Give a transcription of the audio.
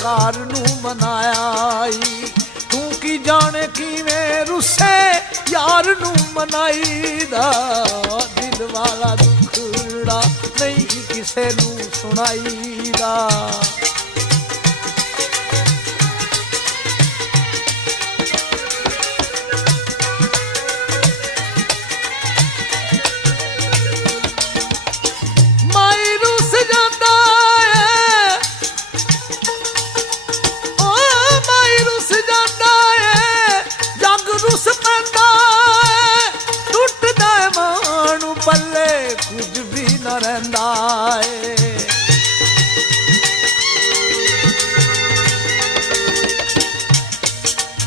ਕਾਰ ਨੂੰ ਮਨਾਇਆ ਈ। ਤੂੰ ਕੀ ਜਾਣੇ ਕਿਵੇਂ ਰੁੱਸੇ ਯਾਰ ਨੂੰ ਮਨਾਈਦਾ, ਦਿਲ ਵਾਲਾ ਦੁਖੜਾ ਨਹੀਂ ਕਿਸੇ ਨੂੰ ਸੁਣਾਈਦਾ।